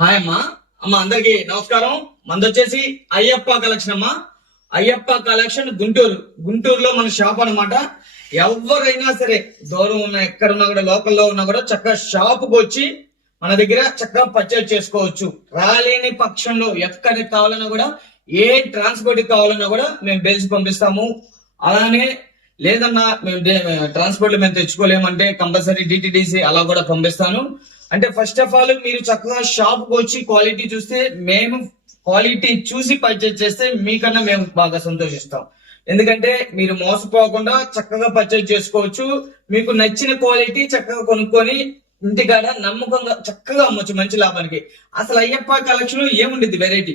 Hi అమ్మా. అమ్మ అందరికి నమస్కారం. మంది వచ్చేసి అయ్యప్ప కలెక్షన్ అమ్మా. అయ్యప్ప కలెక్షన్ గుంటూరు. గుంటూరులో మన షాప్ అన్నమాట. ఎవరైనా సరే దూరం ఉన్న ఎక్కడ ఉన్నా కూడా లోకల్లో ఉన్నా కూడా చక్కగా షాప్కి వచ్చి మన దగ్గర చక్కగా పర్చేజ్ చేసుకోవచ్చు. రాలేని పక్షంలో ఎక్కడికి కావాలన్నా కూడా ఏ ట్రాన్స్పోర్ట్ కావాలన్నా కూడా మేము బెల్స్ పంపిస్తాము. అలానే లేదన్నా మేము ట్రాన్స్పోర్ట్ మేము తెచ్చుకోలేమంటే కంపల్సరీ డిటిడిసి అలా కూడా పంపిస్తాను. అంటే ఫస్ట్ ఆఫ్ ఆల్ మీరు చక్కగా షాప్కు వచ్చి క్వాలిటీ చూస్తే మేము క్వాలిటీ చూసి పర్చేజ్ చేస్తే మీకన్నా మేము బాగా సంతోషిస్తాం. ఎందుకంటే మీరు మోసపోకుండా చక్కగా పర్చేజ్ చేసుకోవచ్చు. మీకు నచ్చిన క్వాలిటీ చక్కగా కొనుక్కొని ఇంటికాడ నమ్మకంగా చక్కగా అమ్మొచ్చు మంచి లాభానికి. అసలు అయ్యప్ప కలెక్షన్ ఏముండేది వెరైటీ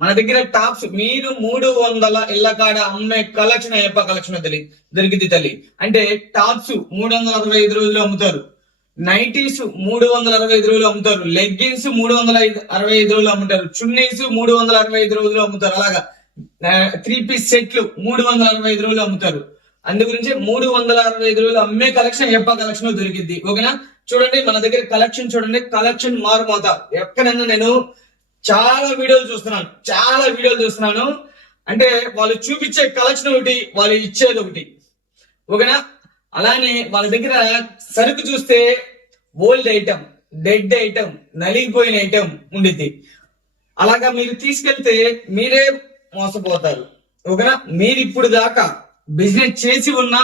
మన దగ్గర టాప్స్ మీరు మూడు వందల ఇళ్ళ కాడ అమ్మే కలెక్షన్ అయ్యప్ప కలెక్షన్ తల్లి దొరికింది తల్లి. అంటే టాప్స్ మూడు వందల అరవై ఐదు రోజులు అమ్ముతారు. నైటీస్ మూడు వందల అరవై ఐదు రోజులు అమ్ముతారు. లెగ్గిన్స్ మూడు వందల అరవై ఐదు రోజులు అమ్ముతారు. చున్నీస్ మూడు వందల అరవై ఐదు రోజులు అమ్ముతారు. అలాగా. త్రీ పీస్ సెట్లు మూడు వందల అరవై ఐదు రోజులు అమ్ముతారు. అందు గురించి మూడు వందల అరవై ఐదు రోజులు అమ్మే కలెక్షన్ అయ్యప్ప కలెక్షన్లో దొరికింది ఓకేనా? చూడండి మన దగ్గర కలెక్షన్ చూడండి. కలెక్షన్ మారుమోత. ఎక్కడైనా నేను చాలా వీడియోలు చూస్తున్నాను. చాలా వీడియోలు చూస్తున్నాను. అంటే వాళ్ళు చూపించే కలెక్షన్ ఒకటి వాళ్ళు ఇచ్చేది ఒకటి. ఓకేనా? అలానే వాళ్ళ దగ్గర సరుకు చూస్తే ఓల్డ్ ఐటమ్ డెడ్ ఐటమ్ నలిగిపోయిన ఐటమ్ ఉండిద్ది. అలాగా మీరు తీసుకెళ్తే మీరే మోసపోతారు. ఓకేనా? మీరు ఇప్పుడు దాకా బిజినెస్ చేసి ఉన్నా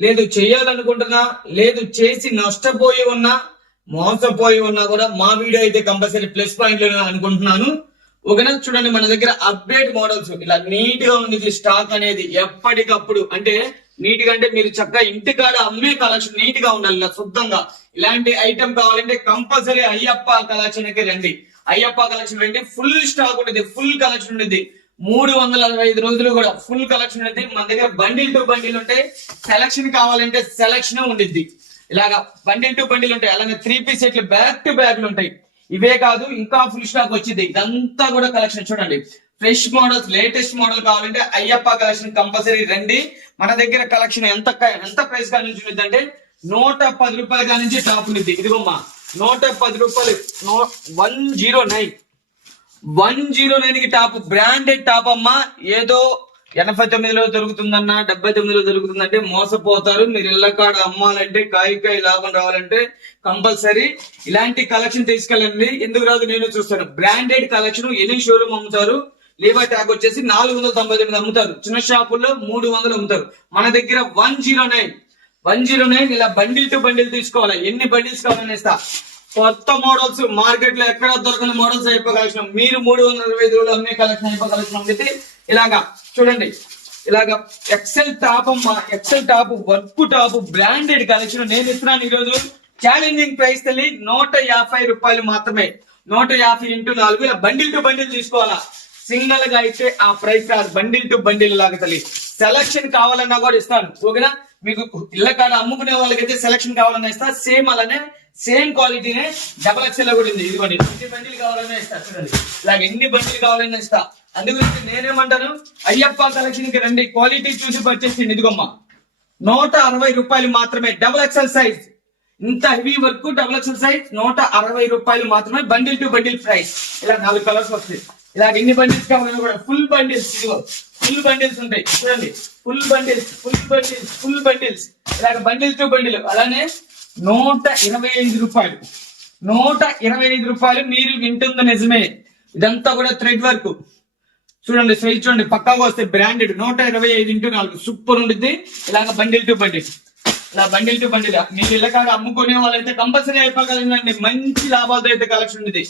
లేదు చేయాలనుకుంటున్నా లేదు చేసి నష్టపోయి ఉన్నా మోసపోయి ఉన్నా కూడా మా వీడియో అయితే కంపల్సరీ ప్లస్ పాయింట్ అనుకుంటున్నాను. ఒకనా చూడండి మన దగ్గర అప్డేట్ మోడల్స్ ఇలా నీట్గా ఉంది స్టాక్ అనేది ఎప్పటికప్పుడు అంటే నీట్గా అంటే మీరు చక్కగా ఇంటికాడ అమ్మే కలెక్షన్ నీట్గా ఉండాలి ఇలా శుద్ధంగా. ఇలాంటి ఐటమ్ కావాలంటే కంపల్సరీ అయ్యప్ప కలెక్షన్కి రండి. అయ్యప్ప కలెక్షన్ రండి ఫుల్ స్టాక్ ఉండేది ఫుల్ కలెక్షన్ ఉండేది మూడు వందల అరవై ఐదు రోజులు కూడా ఫుల్ కలెక్షన్ ఉండేది మన దగ్గర బండిల్ టు బండిల్ ఉంటాయి సెలక్షన్ కావాలంటే సెలక్షన్ ఉండిద్ది. ఇలాగా బండిల్ టు బండిల్ ఉంటాయి. అలాగే త్రీ పీస్ సెట్లు బ్యాక్ టు బ్యాక్ ఉంటాయి. ఇవే కాదు ఇంకా ఫుల్ స్టాక్ వచ్చింది. ఇదంతా కూడా కలెక్షన్ చూడండి. ఫ్రెష్ మోడల్స్ లేటెస్ట్ మోడల్ కావాలంటే అయ్యప్ప కలెక్షన్ కంపల్సరీ రండి. మన దగ్గర కలెక్షన్ ఎంత ఎంత ప్రైస్గా నుంచి ఉందంటే నూట పది రూపాయల కా నుంచి టాప్ ఉంది ఇదిగోమ్మా నూట పది రూపాయలు one zero nine one zero నైన్కి టాప్ బ్రాండెడ్ టాప్ అమ్మా. ఏదో ఎనభై తొమ్మిదిలో దొరుకుతుందన్నా డెబ్బై తొమ్మిదిలో దొరుకుతుందంటే మోసపోతారు. మీరు ఇళ్ళకాడ అమ్మాలంటే కాయకాయ లాభం రావాలంటే కంపల్సరీ ఇలాంటి కలెక్షన్ తీసుకెళ్ళండి. ఎందుకు రాదు? నేను చూస్తాను. బ్రాండెడ్ కలెక్షన్ ఎన్ని షోరూమ్ అమ్ముతారు? లేవా ట్యాగ్ వచ్చేసి నాలుగు వందల తొంభై తొమ్మిది అమ్ముతారు. చిన్న షాపుల్లో మూడు వందలు అమ్ముతారు. మన దగ్గర one zero nine one zero nine ఇలా బండిల్ టు బండిల్ తీసుకోవాలి. ఎన్ని బండిల్స్ కావాలని ఇస్తా కొత్త మోడల్స్ మార్కెట్లో ఎక్కడ దొరకని మోడల్స్ అయిపో కలెక్షన్ మీరు మూడు వందల ఇరవై ఐదు రోజులు అమ్మే కలెక్షన్ అయిపో కలెక్షన్ అమ్మితే ఇలాగా చూడండి. ఇలాగా excel top excel top work top branded collection నేను ఇస్తున్నాను ఈ రోజు ఛాలెంజింగ్ ప్రైస్ తల్లి నూట యాభై రూపాయలు మాత్రమే. నూట యాభై ఇంటూ నాలుగు ఇలా బండిల్ టు బండిల్ తీసుకోవాలా? సింగల్గా అయితే ఆ ప్రైస్ రాదు. బండిల్ టు బండిల్ లాగా తల్లి. సెలక్షన్ కావాలన్నా కూడా ఇస్తాను. ఓకేనా? మీకు ఇళ్ళ కాడ అమ్ముకునే వాళ్ళకైతే సెలక్షన్ కావాలన్నా ఇస్తా. సేమ్ అలానే సేమ్ క్వాలిటీనే డబల్ ఎక్స్ఎల్ కూడా ఉంది ఇదిగోండి ఎన్ని బండిలు కావాలన్నా ఇస్తా చూడండి. ఇలాగ ఎన్ని బండిలు కావాలన్నా ఇస్తా. అందుగురించి నేనేమంటాను అయ్యప్ప కలెక్షన్కి రండి. క్వాలిటీ చూసి పర్చేసింది ఇదిగోమ్మా నూట అరవై రూపాయలు మాత్రమే డబల్ ఎక్స్ఎల్ సైజ్. ఇంత heavy work double XL size నూట అరవై రూపాయలు మాత్రమే బండిల్ టు బండిల్ ప్రైస్. ఇలా నాలుగు కలర్స్ వస్తాయి. ఇలా ఎన్ని బండిల్స్ కావాలన్నా కూడా ఫుల్ బండిల్స్ ఇదిగో ఫుల్ బండిల్స్ ఉంటాయి. చూడండి full bundles full bundles full bundles. ఇలాగ బండిల్ టు బండిల్ అలానే నూట ఇరవై ఐదు రూపాయలు. నూట ఇరవై ఐదు రూపాయలు మీరు వింటుంది నిజమే. ఇదంతా కూడా థ్రెడ్ వర్క్. చూడండి సైజ్ చూడండి పక్కాగా వస్తే బ్రాండెడ్. నూట ఇరవై ఐదు ఇంటూ నాలుగు. సూపర్ ఉంటుంది ఇలాగ బండిల్ టు బండిల్. ఇలా బండిల్ టు బండిల్. మీరు ఇళ్ళకాడ అమ్ముకునే వాళ్ళైతే కంపల్సరీ అయిపోగలండి మంచి లాభాలతో అయితే కలెక్షన్ ఉంది.